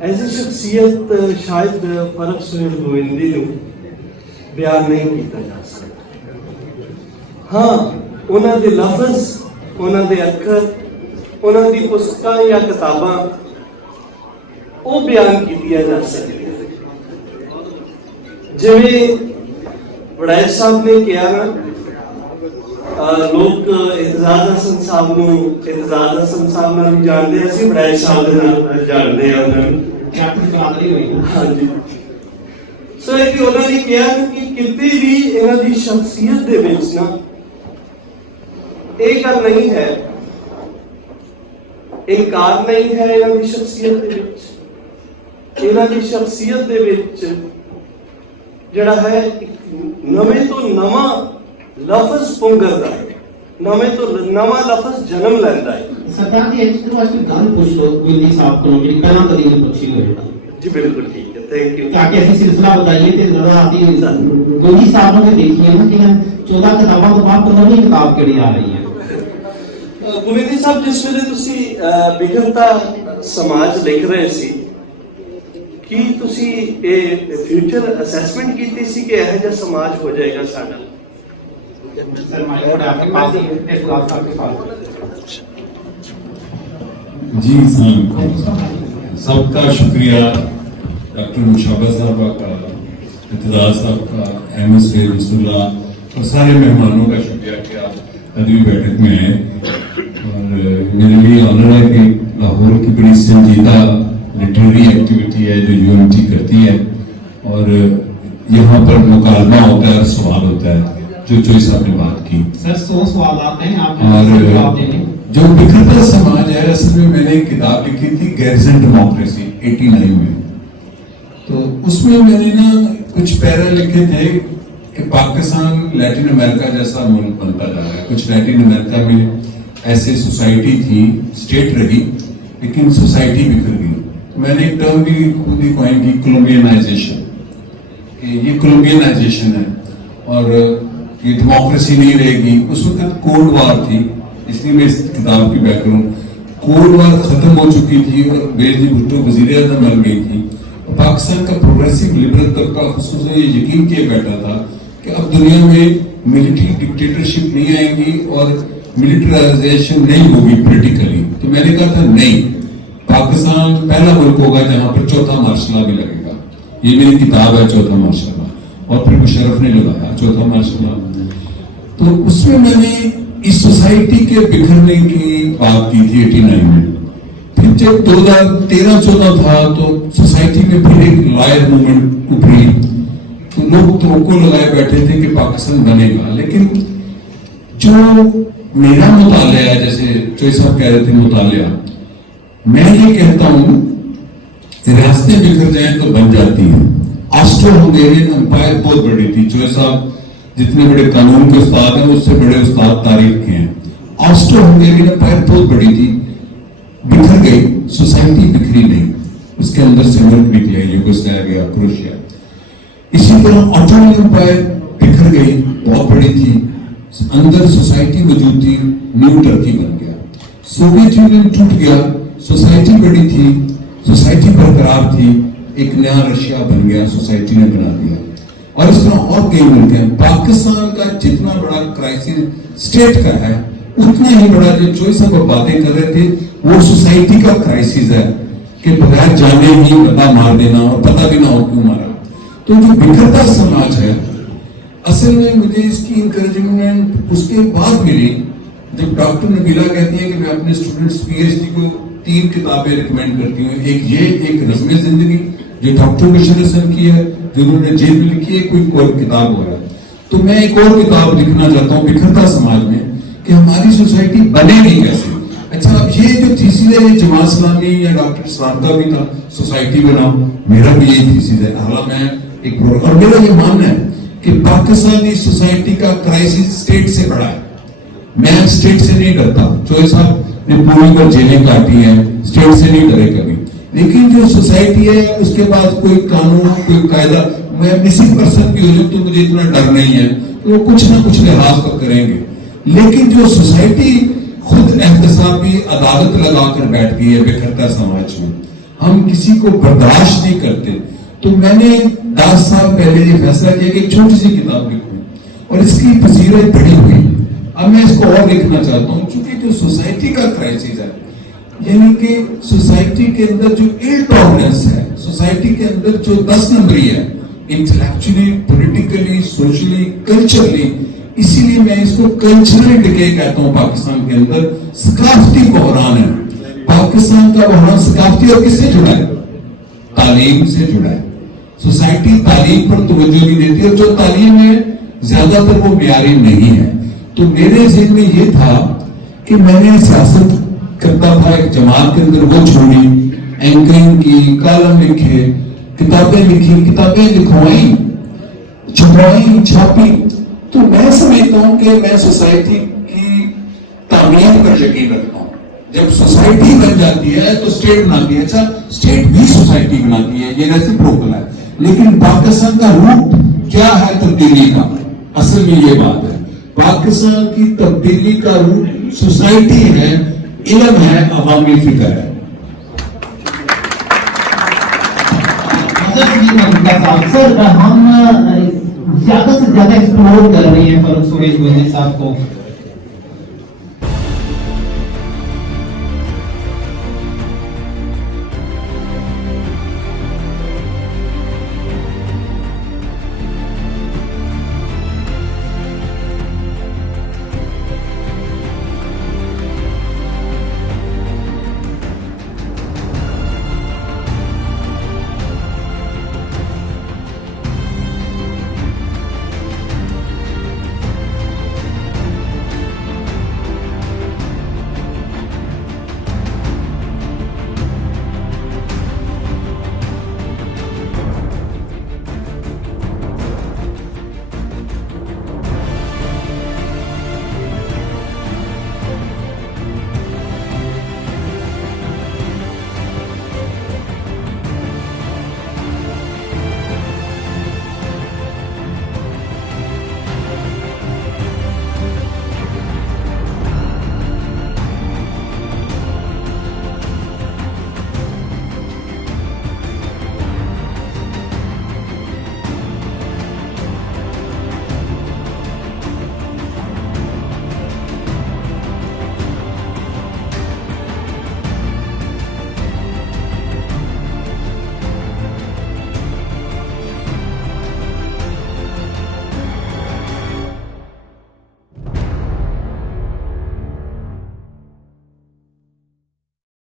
ایسی شخصیت شاید فرق سہیل گووندی نو بیان نہیں کیتا جا سکتا. ہاں انہاں دے لفظ، انہاں دے اکھر، انہاں دی پستکاں یا کتاباں وہ بیان کیتیاں جا سکتی. جویں وڑائچ صاحب نے کیا نا، لوگ اعتزاز حسن صاحب نو اعتزاز حسن صاحب نال جانتے ہیں، اسی وڑائچ صاحب دے نال جانتے ہیں انہاں نو. ہاں جی. سو ایک انہوں نے کیا کہ کتنی بھی انہوں دی شخصیت دے وچ نا ایک گل نہیں ہے، انکار نہیں ہے انہوں دی شخصیت دے وچ. انہوں دی شخصیت دے وچ جڑا ہے نویں تو نواں لفظ پنگردا ہے، نویں تو نواں لفظ جنم لیندا ہے. سرکار دی ایک تو اسی گل پوچھ لو گووندی صاحب کو میری پہلا کدی نہیں پوچھی ہوئی. جی بالکل ٹھیک ہے، تھینک یو. تاکہ ایسی سلسلہ بتائیے تے ذرا اسی گووندی صاحب نے دیکھی ہے نا کہ 14 کتاباں تو بعد 15ویں کتاب کیڑی آ رہی ہے. گووندی صاحب جس ویلے تسی بگڑتا سماج لکھ رہے سی، کی تسی اے فیوچر اسیسمنٹ کیتی سی کہ ایہو جہا سماج ہو جائے گا ساڈا؟ سر مائک آپ کے پاس ہے، صاحب کے پاس. جی سب کا شکریہ، ڈاکٹر مشابہ صاحبہ کا، اعتزاز صاحب کا، احمد سید رسول اللہ اور سارے مہمانوں کا شکریہ کہ آپ ادبی بیٹھک میں ہیں. اور میرے لیے آنر ہے کہ لاہور کی بڑی سنجیدہ لٹریری ایکٹیویٹی ہے جو یونٹی کرتی ہے، اور یہاں پر مکالمہ ہوتا ہے اور سوال ہوتا ہے جو چوئی صاحب نے بات کی. سر 100 سوالات ہیں آپ اور جو بکھرتا سماج ہے، اصل میں میں نے ایک کتاب لکھی تھی گیرزن ڈیموکریسی 89 میں. تو اس میں میں نے نا کچھ پیرا لکھے تھے کہ پاکستان لیٹن امریکہ جیسا ملک بنتا جا رہا ہے. کچھ لیٹن امریکہ میں ایسے سوسائٹی تھی، اسٹیٹ رہی لیکن سوسائٹی بکھر گئی. میں نے ایک ٹرم بھی خود ہی کوائن کی، کولمبینائزیشن، کہ یہ کولمبینائزیشن ہے اور یہ ڈیموکریسی نہیں رہے گی. اس وقت کولڈ وار تھی، اس لیے میں اس کتاب کی بیک کروں. کولڈ وار ختم ہو چکی تھی اور بےنظیر بھٹو وزیر اعظم بن گئی تھی. پاکستان کا پروگریسو لبرل طبقہ خصوصاً یہ یقین کیے بیٹھا تھا کہ اب دنیا میں ملٹری ڈکٹیٹرشپ نہیں آئے گی اور ملٹرائزیشن نہیں ہوگی پولیٹیکلی. تو میں نے کہا تھا نہیں، پاکستان پہلا ملک ہوگا جہاں پر چوتھا مارشل لا بھی لگے گا. یہ میری کتاب ہے چوتھا مارشل لا، اور پھر مشرف نے لگایا چوتھا مارشل لا. تو اس میں نے اس سوسائٹی کے بکھرنے کی بات کی تھی 89 میں. پھر جب 2013-14 تھا تو سوسائٹی میں پھر ایک لائر موومنٹ ابھری. تو لوگ توقع لگائے بیٹھے تھے کہ پاکستان بنے گا. لیکن جو میرا مطالعہ ہے، جیسے چوئی صاحب کہہ رہے تھے مطالعہ، میں یہ کہتا ہوں ریاستیں بکھر جائیں تو بن جاتی ہیں. آسٹرو ہنگیرین امپائر بہت بڑی تھی. چوئی صاحب جتنے بڑے قانون کے استاد ہیں اس سے بڑے استاد تاریخ کے ہیں. آسٹرو ہنگیرین امپائر بہت بڑی تھی، بکھر گئی. سوسائٹی بکھری نہیں، اس کے اندر سے ملک نکلے، یوگوسلاویا، کروشیا. اسی طرح آٹومن امپائر بکھر گئی، بہت بڑی تھی، اندر سوسائٹی موجود تھی، نیو ٹرکی بن گیا. سوویت یونین ٹوٹ گیا، سوسائٹی بڑی تھی، سوسائٹی برقرار تھی، ایک نیا رشیا بن گیا، سوسائٹی نے بنا دیا. اور اس طرح اور کئی ملک ہیں. پاکستان کا جتنا بڑا کرائسس اسٹیٹ کا ہے اتنا ہی بڑا جو چوئی صاحب باتیں کر رہے تھے وہ سوسائٹی کا کرائسس ہے کہ بغیر جانے ہی بندہ مار دینا اور پتہ بھی نہ ہو کیوں مارا. تو جو بکھرتا سماج ہے، اصل میں مجھے اس کی انکریجمنٹ اس کے بعد ملی جب ڈاکٹر نبیلہ کہتی ہیں کہ میں اپنے اسٹوڈنٹس PhD کو 3 کتابیں ریکمینڈ کرتی ہوں. ایک یہ، ایک نظم زندگی جو ڈاکٹر بشیر حسن کی ہے جو انہوں نے جیل میں لکھی ہے، کوئی اور کتاب ہو رہا ہے. تو میں ایک اور کتاب لکھنا چاہتا ہوں بکھرتا سماج میں کہ ہماری سوسائٹی بنے گی کیسے. اچھا اب یہ جو تھیسس ہے یہ جماعت اسلامی یا ڈاکٹر اسلام کا بھی تھا، سوسائٹی بناؤ، میرا بھی یہی تھیسس ہے. حالانکہ میں ایک اور میرا یہ ماننا ہے کہ پاکستانی سوسائٹی کا کرائسس اسٹیٹ سے بڑا ہے. میں اسٹیٹ سے نہیں ڈرتا. چوئی صاحب نے پوری پر جیلیں کاٹی ہیں، اسٹیٹ سے نہیں ڈرے کبھی. لیکن جو سوسائٹی ہے اس کے بعد کوئی قانون، کوئی قاعدہ، میں مسنگ پرسن بھی ہو جاؤں تو مجھے اتنا ڈر نہیں ہے. وہ کچھ نہ کچھ لحاظ تو کریں گے. لیکن جو سوسائٹی خود احتسابی عدالت لگا کر بیٹھ گئی ہے بکھرتا سماج میں. ہم کسی کو برداشت نہیں کرتے. تو میں نے 10 سال پہلے یہ فیصلہ کیا کہ ایک چھوٹی سی کتاب لکھوں اور اس کی پذیرائی بڑی ہوئی. اب میں اس کو اور لکھنا چاہتا ہوں کیونکہ جو سوسائٹی کا کرائسس ہے, یعنی کہ سوسائٹی کے اندر جو انٹالرنس ہے, سوسائٹی کے اندر جو 10 نمبری ہے انٹلیکچولی, پولیٹیکلی, سوشلی, کلچرلی, اسی لیے میں اس کو کلچرل ڈکے کہتا ہوں. پاکستان کے اندر ثقافتی بحران ہے. پاکستان کا بحران ثقافتی اور کس سے جڑا ہے؟ تعلیم سے جڑا ہے. سوسائٹی تعلیم پر توجہ نہیں دیتی اور جو تعلیم ہے زیادہ تر وہ معیاری نہیں ہے. تو میرے ذہن میں یہ تھا کہ میں نے سیاست کرتا تھا ایک جماعت کے اندر, وہ چھوڑی, اینکرنگ کی, کالم لکھے, کتابیں لکھی, کتابیں لکھوائیں, چھپائیں, چھاپی. تو میں سمجھتا ہوں کہ میں سوسائٹی کی تعمیر پر یقین رکھتا ہوں. جب سوسائٹی بن جاتی ہے تو اسٹیٹ بناتی ہے. اچھا, اسٹیٹ بھی سوسائٹی بناتی ہے, یہ ریسیپروکل ہے. لیکن پاکستان کا روٹ کیا ہے تبدیلی کا؟ اصل میں یہ بات ہے, پاکستان کی تبدیلی کا روٹ سوسائٹی ہے, علم ہے, عوامی فکر ہے. سر ہم زیادہ سے زیادہ ایکسپلور کر رہے ہیں فاروق سہیل گوہر صاحب کو,